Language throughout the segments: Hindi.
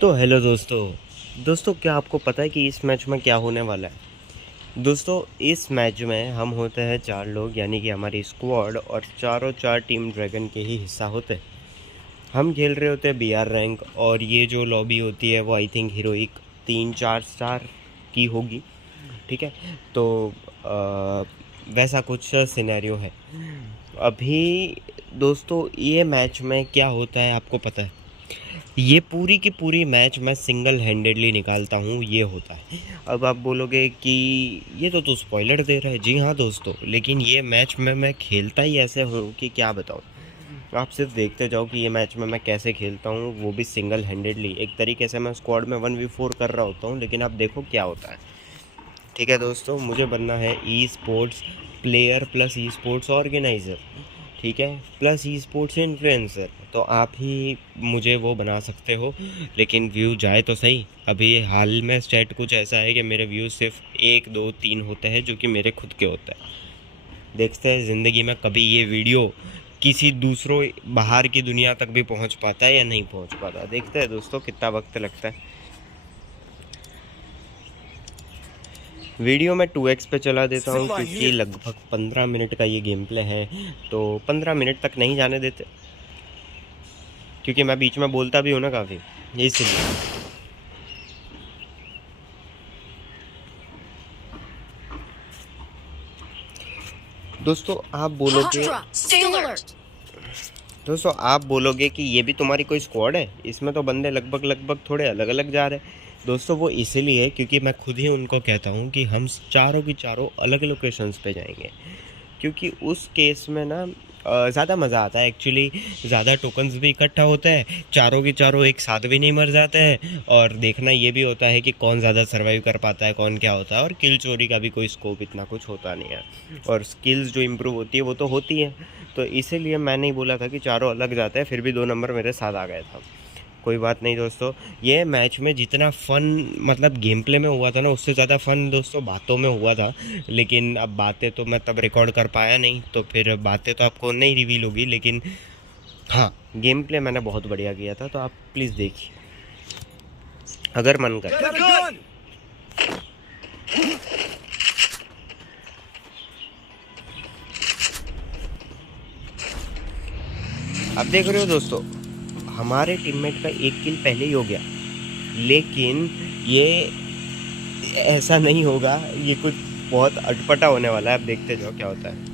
तो हेलो दोस्तों क्या आपको पता है कि इस मैच में क्या होने वाला है। दोस्तों इस मैच में हम होते हैं 4 लोग, यानी कि हमारी स्क्वाड, और चारों 4 टीम ड्रैगन के ही हिस्सा होते हैं। हम खेल रहे होते हैं बीआर रैंक, और ये जो लॉबी होती है वो आई थिंक हीरोइक 3-4 स्टार की होगी। ठीक है, तो वैसा कुछ सिनेरियो है अभी। दोस्तों ये मैच में क्या होता है आपको पता है। ये पूरी की पूरी मैच मैं सिंगल हैंडेडली निकालता हूँ, ये होता है। अब आप बोलोगे कि ये तो तू स्पॉइलर दे रहा है। जी हाँ दोस्तों, लेकिन ये मैच में मैं खेलता ही ऐसे हूँ कि क्या बताऊँ। आप सिर्फ देखते जाओ कि ये मैच में मैं कैसे खेलता हूँ, वो भी सिंगल हैंडेडली। एक तरीके से मैं स्क्वाड में 1v4 कर रहा होता हूँ, लेकिन आप देखो क्या होता है। ठीक है दोस्तों, मुझे बनना है e sports player plus e sports organiser, ठीक है, प्लस ई स्पोर्ट्स इन्फ्लुएंसर। तो आप ही मुझे वो बना सकते हो, लेकिन व्यू जाए तो सही। अभी हाल में स्टेट कुछ ऐसा है कि मेरे व्यूज़ सिर्फ 1 2 3 होते हैं, जो कि मेरे खुद के होते हैं। देखते हैं ज़िंदगी में कभी ये वीडियो किसी दूसरों बाहर की दुनिया तक भी पहुंच पाता है या नहीं पहुंच पाता। देखते हैं दोस्तों कितना वक्त लगता है। वीडियो मैं 2x पे चला देता हूँ, क्योंकि लगभग 15 मिनट का ये गेम प्ले है, तो 15 मिनट तक नहीं जाने देते, क्योंकि मैं बीच में बोलता भी हूँ ना काफ़ी, इसलिए। दोस्तों आप बोलोगे कि ये भी तुम्हारी कोई स्क्वाड है, इसमें तो बंदे लगभग थोड़े अलग अलग जा रहे हैं। दोस्तों वो इसीलिए क्योंकि मैं खुद ही उनको कहता हूँ कि हम चारों की चारों अलग लोकेशंस पे जाएंगे, क्योंकि उस केस में ना ज़्यादा मज़ा आता है एक्चुअली। ज़्यादा टोकन्स भी इकट्ठा होता है, चारों के चारों एक साथ भी नहीं मर जाते हैं, और देखना ये भी होता है कि कौन ज़्यादा सर्वाइव कर पाता है, कौन क्या होता है। और किल चोरी का भी कोई स्कोप इतना कुछ होता नहीं है, और स्किल्स जो इम्प्रूव होती है वो तो होती है। तो इसीलिए मैंने ही बोला था कि चारों अलग जाते हैं, फिर भी 2 नंबर मेरे साथ आ गया था। कोई बात नहीं दोस्तों, ये मैच में जितना फ़न मतलब गेम प्ले में हुआ था ना, उससे ज़्यादा फ़न दोस्तों बातों में हुआ था। लेकिन अब बातें तो मैं तब रिकॉर्ड कर पाया नहीं, तो फिर बातें तो आपको नहीं रिवील होगी, लेकिन हाँ गेम प्ले मैंने बहुत बढ़िया किया था। तो आप प्लीज़ देखिए अगर मन करे। अब देख रहे हो दोस्तों, हमारे टीममेट का 1 किल पहले ही हो गया, लेकिन ये ऐसा नहीं होगा, ये कुछ बहुत अटपटा होने वाला है। अब देखते जाओ क्या होता है।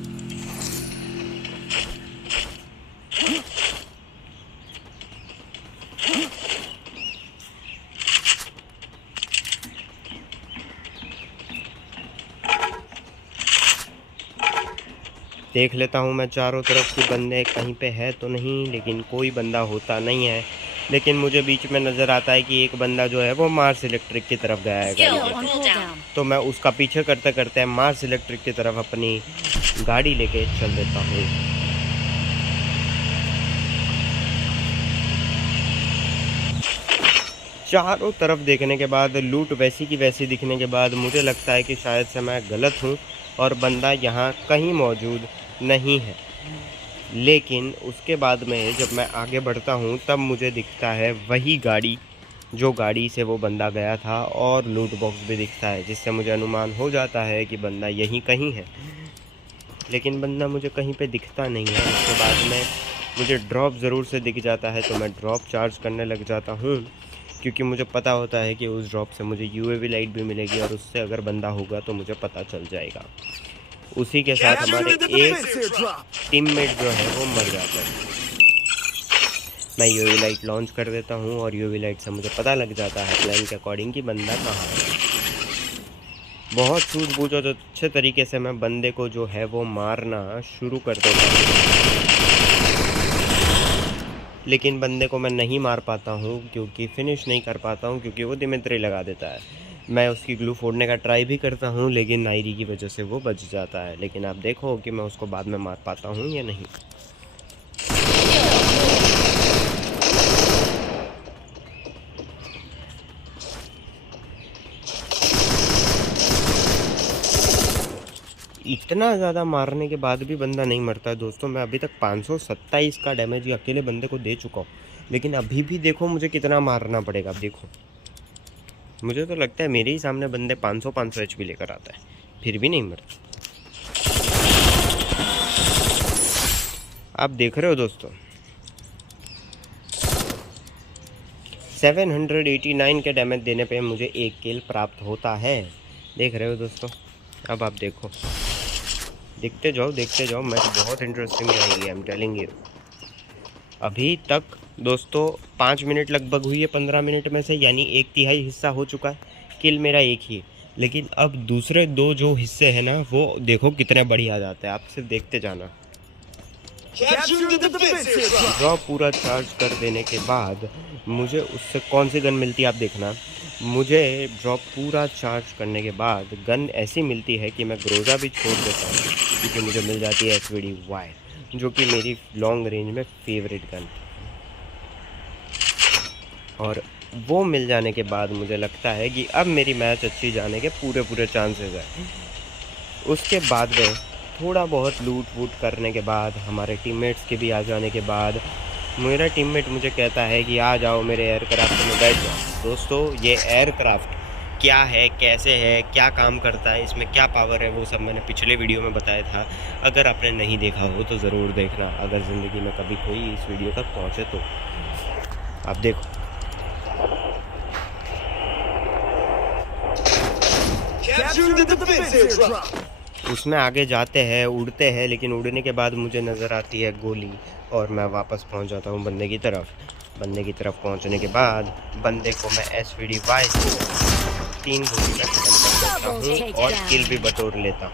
देख लेता हूँ मैं चारों तरफ कि बंदे कहीं पे है तो नहीं, लेकिन कोई बंदा होता नहीं है। लेकिन मुझे बीच में नज़र आता है कि एक बंदा जो है वो मार्स इलेक्ट्रिक की तरफ गया है गाड़ी लेके। तो मैं उसका पीछे करते करते मार्स इलेक्ट्रिक की तरफ अपनी गाड़ी लेके चल देता हूँ। चारों तरफ देखने के बाद, लूट वैसी की वैसी दिखने के बाद, मुझे लगता है कि शायद से मैं गलत हूँ और बंदा यहाँ कहीं मौजूद नहीं है। लेकिन उसके बाद में जब मैं आगे बढ़ता हूँ, तब मुझे दिखता है वही गाड़ी, जो गाड़ी से वो बंदा गया था, और लूट बॉक्स भी दिखता है, जिससे मुझे अनुमान हो जाता है कि बंदा यहीं कहीं है। लेकिन बंदा मुझे कहीं पे दिखता नहीं है। उसके बाद में मुझे ड्रॉप ज़रूर से दिख जाता है, तो मैं ड्रॉप चार्ज करने लग जाता हूँ, क्योंकि मुझे पता होता है कि उस ड्रॉप से मुझे यूएवी लाइट भी मिलेगी, और उससे अगर बंदा होगा तो मुझे पता चल जाएगा। उसी के साथ हमारे एक टीममेट जो है वो मर जाता है। मैं यूवी लाइट लॉन्च कर देता हूँ, और यूवी लाइट से मुझे पता लग जाता है प्लान के अकॉर्डिंग कि बंदा कहाँ है। बहुत सूझबूझ और अच्छे तरीके से मैं बंदे को जो है वो मारना शुरू कर देता हूँ, लेकिन बंदे को मैं नहीं मार पाता हूँ, क्योंकि फिनिश नहीं कर पाता हूँ, क्योंकि वो दिमित्री लगा देता है। मैं उसकी ग्लू फोड़ने का ट्राई भी करता हूँ, लेकिन नायरी की वजह से वो बच जाता है। लेकिन आप देखो कि मैं उसको बाद में मार पाता हूँ या नहीं। इतना ज़्यादा मारने के बाद भी बंदा नहीं मरता है दोस्तों। मैं अभी तक 527 का डैमेज अकेले बंदे को दे चुका हूँ। लेकिन अभी भी देखो मुझे कितना मारना पड़ेगा। अब देखो, मुझे तो लगता है मेरे ही सामने बंदे 500 एचपी लेकर आता है, फिर भी नहीं मरता। आप देख रहे हो दोस्तों, 789 के डैमेज देने पे मुझे 1 किल प्राप्त होता है। देख रहे हो दोस्तों। अब आप देखो, देखते जाओ, मैच बहुत इंटरेस्टिंग रहेगी, आई एम टेलिंग यू। अभी तक दोस्तों 5 मिनट लगभग हुई है 15 मिनट में से, यानी 1/3 हिस्सा हो चुका है। किल मेरा 1 ही है, लेकिन अब दूसरे 2 जो हिस्से हैं ना, वो देखो कितने बढ़िया जाते हैं। आप सिर्फ देखते जाना। ड्रॉप पूरा चार्ज कर देने के बाद मुझे उससे कौन सी गन मिलती है आप देखना। मुझे ड्रॉप पूरा चार्ज करने के बाद गन ऐसी मिलती है कि मैं ग्रोजा भी छोड़ देता हूँ, क्योंकि मुझे मिल जाती है SVD-Y, जो कि मेरी लॉन्ग रेंज में फेवरेट गन। और वो मिल जाने के बाद मुझे लगता है कि अब मेरी मैच अच्छी जाने के पूरे चांसेस हैं। उसके बाद में थोड़ा बहुत लूट वूट करने के बाद, हमारे टीममेट्स के भी आ जाने के बाद, मेरा टीममेट मुझे कहता है कि आ जाओ मेरे एयरक्राफ्ट में बैठ जाओ। दोस्तों, ये एयरक्राफ्ट क्या है, कैसे है, क्या काम करता है, इसमें क्या पावर है, वो सब मैंने पिछले वीडियो में बताया था। अगर आपने नहीं देखा हो तो ज़रूर देखना, अगर ज़िंदगी में कभी कोई इस वीडियो तक पहुँचे तो। आप देखो, उसमें आगे जाते हैं, उड़ते हैं, लेकिन उड़ने के बाद मुझे नज़र आती है गोली और मैं वापस पहुंच जाता हूं बंदे की तरफ। बंदे की तरफ पहुंचने के बाद बंदे को मैं SVD-Y से 3 गोली में खत्म कर देता हूं और किल भी बटोर लेता हूं।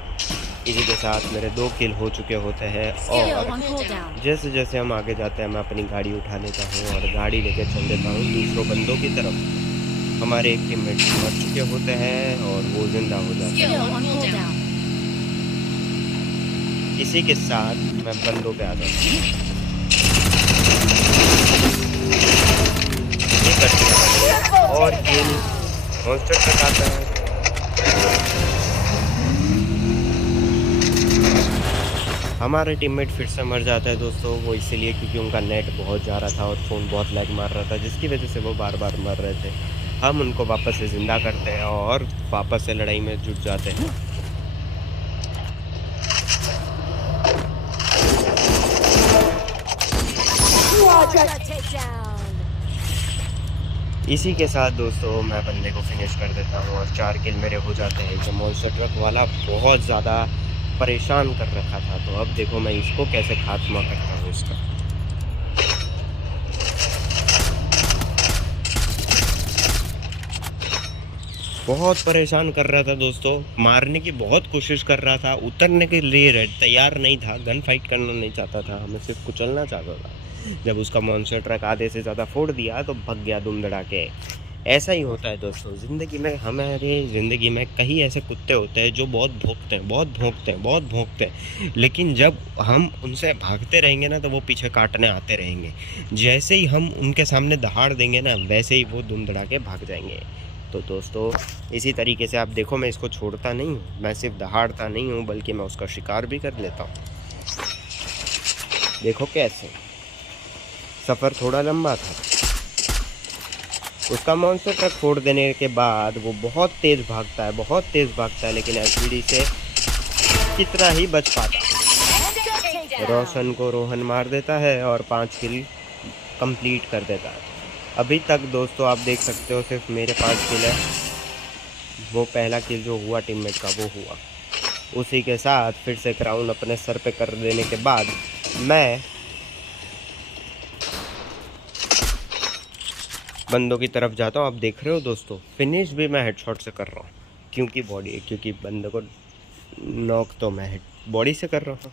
इसी के साथ मेरे 2 किल हो चुके होते हैं। और जैसे जैसे हम आगे जाते हैं, मैं अपनी गाड़ी उठा लेता हूँ और गाड़ी लेके चल देता हूँ दूसरों बंदों की तरफ। हमारे एक टीममेट मर चुके होते हैं और वो जिंदा हो जाते हैं। इसी के साथ मैं बंदों पे आ जाता हूँ। ये कर दिया मैंने और किल मॉन्स्टर तक आता है। हमारे टीममेट फिर से मर जाता है दोस्तों, वो इसीलिए क्योंकि उनका नेट बहुत जा रहा था और फ़ोन बहुत लैग मार रहा था, जिसकी वजह से वो बार बार मर रहे थे। हम उनको वापस से ज़िंदा करते हैं और वापस से लड़ाई में जुट जाते हैं। इसी के साथ दोस्तों मैं बंदे को फिनिश कर देता हूँ और 4 किल मेरे हो जाते हैं। जो मॉन्स्टर ट्रक वाला बहुत ज़्यादा परेशान कर रखा था, तो अब देखो मैं इसको कैसे खात्मा करता हूँ इसका। बहुत परेशान कर रहा था दोस्तों, मारने की बहुत कोशिश कर रहा था, उतरने के लिए तैयार नहीं था, गन फाइट करना नहीं चाहता था, हमें सिर्फ कुचलना चाहता था। जब उसका मॉन्स्टर ट्रक आधे से ज़्यादा फोड़ दिया तो भग गया दुम दड़ा के। ऐसा ही होता है दोस्तों ज़िंदगी में। हमारे ज़िंदगी में कई ऐसे कुत्ते होते हैं जो बहुत भौंकते हैं, लेकिन जब हम उनसे भागते रहेंगे ना तो वो पीछे काटने आते रहेंगे। जैसे ही हम उनके सामने दहाड़ देंगे ना, वैसे ही वो दुम दड़ा के भाग जाएंगे। तो दोस्तों इसी तरीके से आप देखो, मैं इसको छोड़ता नहीं हूँ, मैं सिर्फ दहाड़ता नहीं हूँ बल्कि मैं उसका शिकार भी कर लेता हूँ। देखो कैसे सफ़र थोड़ा लंबा था। उसका मॉन्स्टर ट्रक फोड़ देने के बाद वो बहुत तेज़ भागता है, लेकिन SVD से कितना ही बच पाता। रोशन को रोहन मार देता है और 5 किल कंप्लीट कर देता है। अभी तक दोस्तों आप देख सकते हो सिर्फ मेरे 5 किल है। वो पहला किल जो हुआ टीममेट का वो हुआ। उसी के साथ फिर से क्राउन अपने सर पे कर देने के बाद मैं बंदों की तरफ जाता हूँ। आप देख रहे हो दोस्तों, फिनिश भी मैं हेडशॉट से कर रहा हूँ, क्योंकि बंदे को नॉक तो मैं बॉडी से कर रहा हूँ।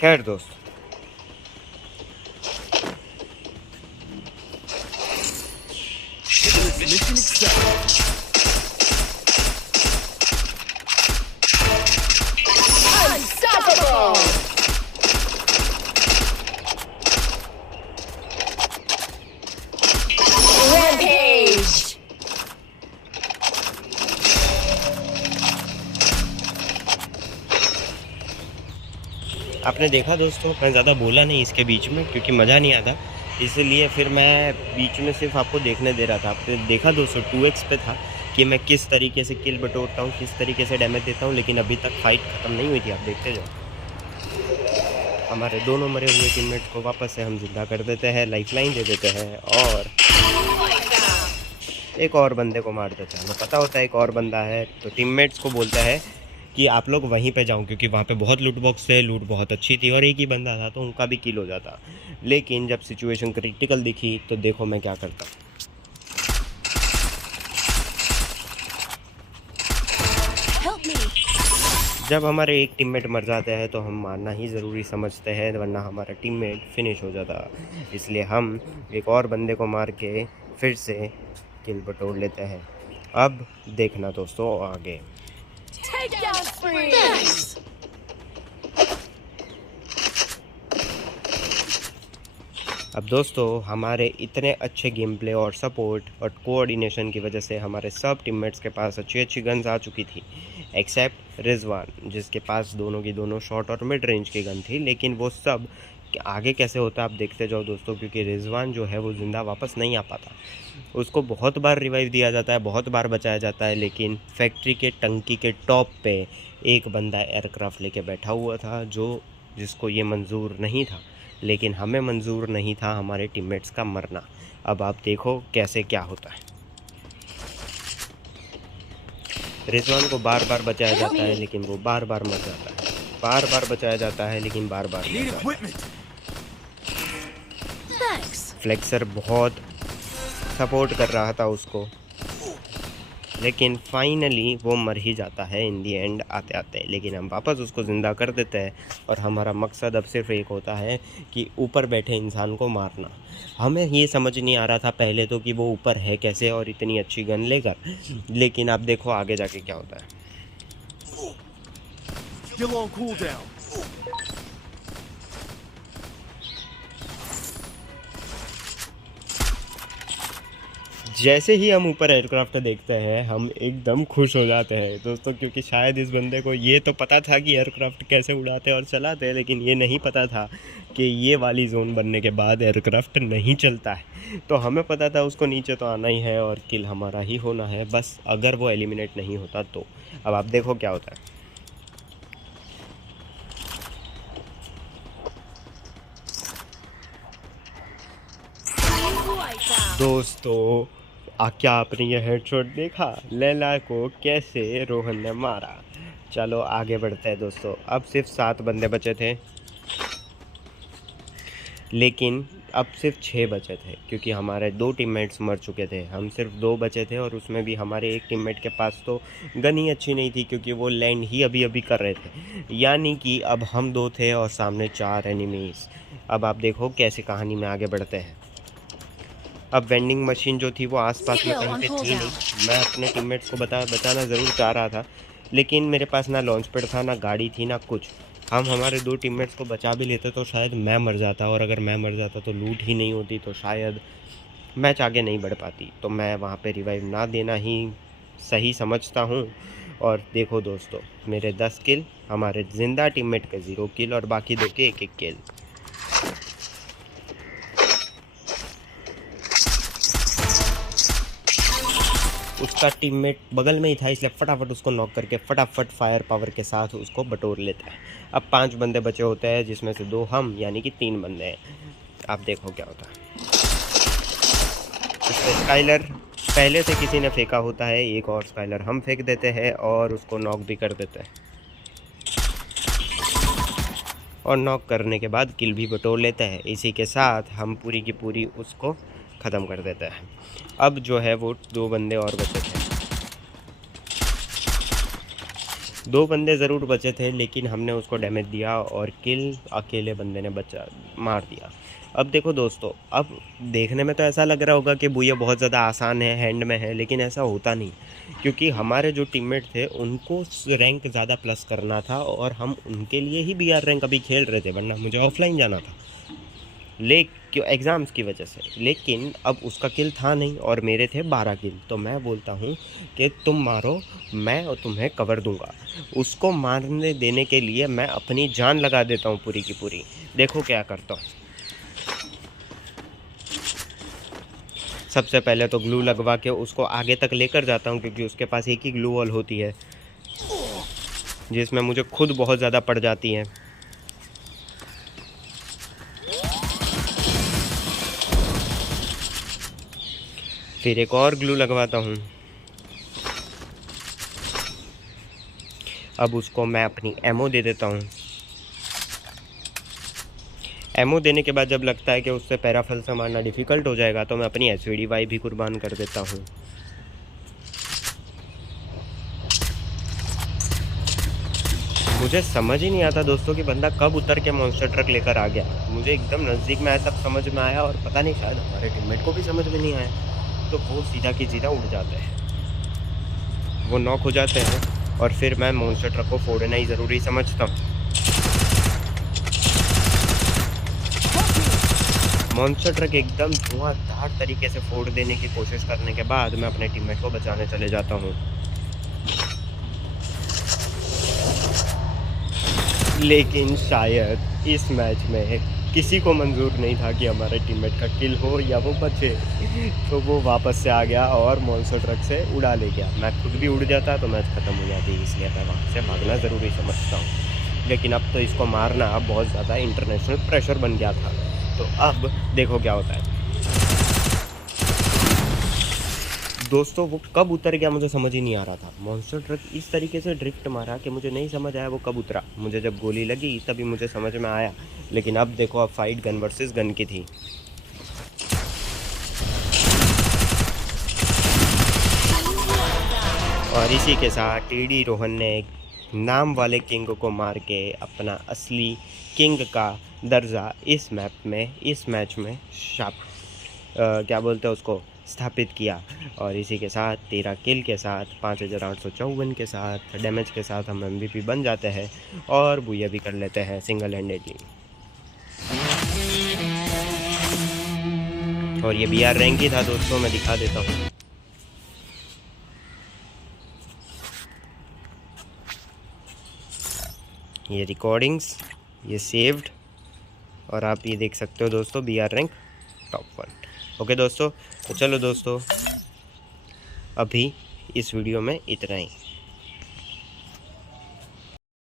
खैर दोस्त, आपने देखा दोस्तों, मैं ज़्यादा बोला नहीं इसके बीच में क्योंकि मज़ा नहीं आता, इसीलिए फिर मैं बीच में सिर्फ आपको देखने दे रहा था। आपने देखा दोस्तों 2x पे था कि मैं किस तरीके से किल बटोरता हूँ, किस तरीके से डैमेज देता हूँ, लेकिन अभी तक फाइट ख़त्म नहीं हुई थी, आप देखते जाओ। हमारे दोनों मरे हुए टीममेट्स को वापस से हम ज़िंदा कर देते हैं, लाइफलाइन दे देते हैं और एक और बंदे को मार देते हैं। हमें पता होता है एक और बंदा है, तो टीममेट्स को बोलता है कि आप लोग वहीं पे जाओ, क्योंकि वहाँ पे बहुत लूट बॉक्स थे, लूट बहुत अच्छी थी और एक ही बंदा था तो उनका भी किल हो जाता। लेकिन जब सिचुएशन क्रिटिकल दिखी तो देखो मैं क्या करता। जब हमारे एक टीममेट मर जाते हैं तो हम मारना ही ज़रूरी समझते हैं, वरना हमारा टीममेट फिनिश हो जाता। इसलिए हम एक और बंदे को मार के फिर से किल बटोर लेते हैं। अब देखना दोस्तों आगे। अब दोस्तों हमारे इतने अच्छे गेम प्ले और सपोर्ट और कोऑर्डिनेशन की वजह से हमारे सब टीममेट्स के पास अच्छी अच्छी गन्स आ चुकी थी, एक्सेप्ट रिजवान जिसके पास दोनों की दोनों शॉर्ट और मिड रेंज की गन थी। लेकिन वो सब आगे कैसे होता है आप देखते जाओ दोस्तों, क्योंकि रिजवान जो है वो ज़िंदा वापस नहीं आ पाता। उसको बहुत बार रिवाइव दिया जाता है, बहुत बार बचाया जाता है, लेकिन फैक्ट्री के टंकी के टॉप पे एक बंदा एयरक्राफ्ट लेके बैठा हुआ था जिसको ये मंजूर नहीं था, लेकिन हमें मंजूर नहीं था हमारे टीममेट्स का मरना। अब आप देखो कैसे क्या होता है। रिजवान को बार बार बचाया जाता है लेकिन वो बार बार मर जाता है, बार बार बचाया जाता है लेकिन बार बार मर जाता है। फ्लेक्सर बहुत सपोर्ट कर रहा था उसको, लेकिन फाइनली वो मर ही जाता है इन दी एंड आते आते। लेकिन हम वापस उसको ज़िंदा कर देते हैं और हमारा मकसद अब सिर्फ एक होता है कि ऊपर बैठे इंसान को मारना। हमें ये समझ नहीं आ रहा था पहले तो कि वो ऊपर है कैसे और इतनी अच्छी गन लेकर, लेकिन आप देखो आगे जाके क्या होता है। जैसे ही हम ऊपर एयरक्राफ्ट देखते हैं हम एकदम खुश हो जाते हैं दोस्तों, क्योंकि शायद इस बंदे को ये तो पता था कि एयरक्राफ्ट कैसे उड़ाते और चलाते हैं, लेकिन ये नहीं पता था कि ये वाली जोन बनने के बाद एयरक्राफ्ट नहीं चलता है। तो हमें पता था उसको नीचे तो आना ही है और किल हमारा ही होना है, बस अगर वो एलिमिनेट नहीं होता तो। अब आप देखो क्या होता है। दोस्तों क्या आपने ये हेडशॉट देखा, लैला को कैसे रोहन ने मारा। चलो आगे बढ़ते हैं दोस्तों। अब सिर्फ 7 बंदे बचे थे, लेकिन अब सिर्फ 6 बचे थे क्योंकि हमारे 2 टीममेट्स मर चुके थे। हम सिर्फ 2 बचे थे और उसमें भी हमारे एक टीममेट के पास तो गन ही अच्छी नहीं थी क्योंकि वो लैंड ही अभी अभी कर रहे थे। यानी कि अब हम 2 थे और सामने 4 एनिमीज़। अब आप देखो कैसे कहानी में आगे बढ़ते हैं। अब वेंडिंग मशीन जो थी वो आसपास में कहीं पे थी नहीं। मैं अपने टीममेट्स को बताना ज़रूर चाह रहा था, लेकिन मेरे पास ना लॉन्च पैड था, ना गाड़ी थी, ना कुछ। हम हमारे 2 टीममेट्स को बचा भी लेते तो शायद मैं मर जाता, और अगर मैं मर जाता तो लूट ही नहीं होती, तो शायद मैच आगे नहीं बढ़ पाती। तो मैं वहाँ पे रिवाइव ना देना ही सही समझता हूँ। और देखो दोस्तों मेरे 10 किल, हमारे ज़िंदा टीममेट के 0 किल और बाकी 2 के 1-1 किल। उसका टीममेट बगल में ही था, इसलिए फटाफट उसको नॉक करके फटाफट फायर पावर के साथ उसको बटोर लेता है। अब 5 बंदे बचे होते हैं जिसमें से 2 हम, यानी कि 3 बंदे हैं। आप देखो क्या होता है। इसमें स्काइलर पहले से किसी ने फेंका होता है, एक और स्काइलर हम फेंक देते हैं और उसको नॉक भी कर देते हैं, और नॉक करने के बाद किल भी बटोर लेते हैं। इसी के साथ हम पूरी की पूरी उसको ख़त्म कर देते हैं। अब जो है वो 2 बंदे और बचे थे। 2 बंदे ज़रूर बचे थे, लेकिन हमने उसको डैमेज दिया और किल अकेले बंदे ने मार दिया। अब देखो दोस्तों, अब देखने में तो ऐसा लग रहा होगा कि बुया बहुत ज़्यादा आसान है, हैंड में है, लेकिन ऐसा होता नहीं, क्योंकि हमारे जो टीममेट थे उनको रैंक ज़्यादा प्लस करना था और हम उनके लिए ही BR रैंक अभी खेल रहे थे, वरना मुझे ऑफलाइन जाना था। एग्ज़ाम्स की वजह से। लेकिन अब उसका किल था नहीं और मेरे थे 12 किल। तो मैं बोलता हूँ कि तुम मारो, मैं और तुम्हें कवर दूंगा। उसको मारने देने के लिए मैं अपनी जान लगा देता हूँ पूरी की पूरी। देखो क्या करता हूँ। सबसे पहले तो ग्लू लगवा के उसको आगे तक लेकर जाता हूँ, क्योंकि उसके पास एक ही ग्लू वॉल होती है जिसमें मुझे खुद बहुत ज़्यादा पड़ जाती है। फिर एक और ग्लू लगवाता हूँ। अब उसको मैं अपनी एमो दे देता हूँ। एमो देने के बाद जब लगता है कि उससे पैराफल से मारना डिफ़िकल्ट हो जाएगा, तो मैं अपनी एसवीडीवाई भी कुर्बान कर देता हूँ। मुझे समझ ही नहीं आता दोस्तों कि बंदा कब उतर के मॉन्स्टर ट्रक लेकर आ गया। मुझे एकदम नज़दीक में आया तब समझ में आया, और पता नहीं शायद हमारे टीममेट को भी समझ में नहीं आया। तो वो सीधा की सीधा उड़ जाते हैं, वो नॉक हो जाते हैं, और फिर मैं मॉन्स्टर ट्रक को फोड़ना ही ज़रूरी समझता हूँ। मॉन्स्टर ट्रक एकदम धुआंधार तरीके से फोड़ देने की कोशिश करने के बाद मैं अपने टीममेट को बचाने चले जाता हूँ। लेकिन शायद इस मैच में किसी को मंजूर नहीं था कि हमारे टीममेट का किल हो या वो बचे। तो वो वापस से आ गया और मॉन्स्टर ट्रक से उड़ा ले गया। मैं खुद भी उड़ जाता तो मैच ख़त्म हो जाती, इसलिए मैं वहाँ से भागना ज़रूरी समझता हूँ। लेकिन अब तो इसको मारना बहुत ज़्यादा इंटरनेशनल प्रेशर बन गया था। तो अब देखो क्या होता है दोस्तों। वो कब उतर गया मुझे समझ ही नहीं आ रहा था। मॉन्स्टर ट्रक इस तरीके से ड्रिफ्ट मारा कि मुझे नहीं समझ आया वो कब उतरा। मुझे जब गोली लगी तभी मुझे समझ में आया। लेकिन अब देखो, अब फाइट गन वर्सेस गन की थी। और इसी के साथ टीडी रोहन ने नाम वाले किंग को मार के अपना असली किंग का दर्जा इस मैच में क्या बोलते हैं उसको, स्थापित किया। और इसी के साथ 13 किल के साथ 5854 के साथ डैमेज के साथ हम एमवीपी बन जाते हैं और बुया भी कर लेते हैं सिंगल हैंडेडली। और ये बीआर रैंक ही था दोस्तों, मैं दिखा देता हूँ। ये रिकॉर्डिंग्स, ये सेव्ड, और आप ये देख सकते हो दोस्तों बीआर रैंक टॉप 1। ओके दोस्तों, तो चलो दोस्तों, अभी इस वीडियो में इतना ही।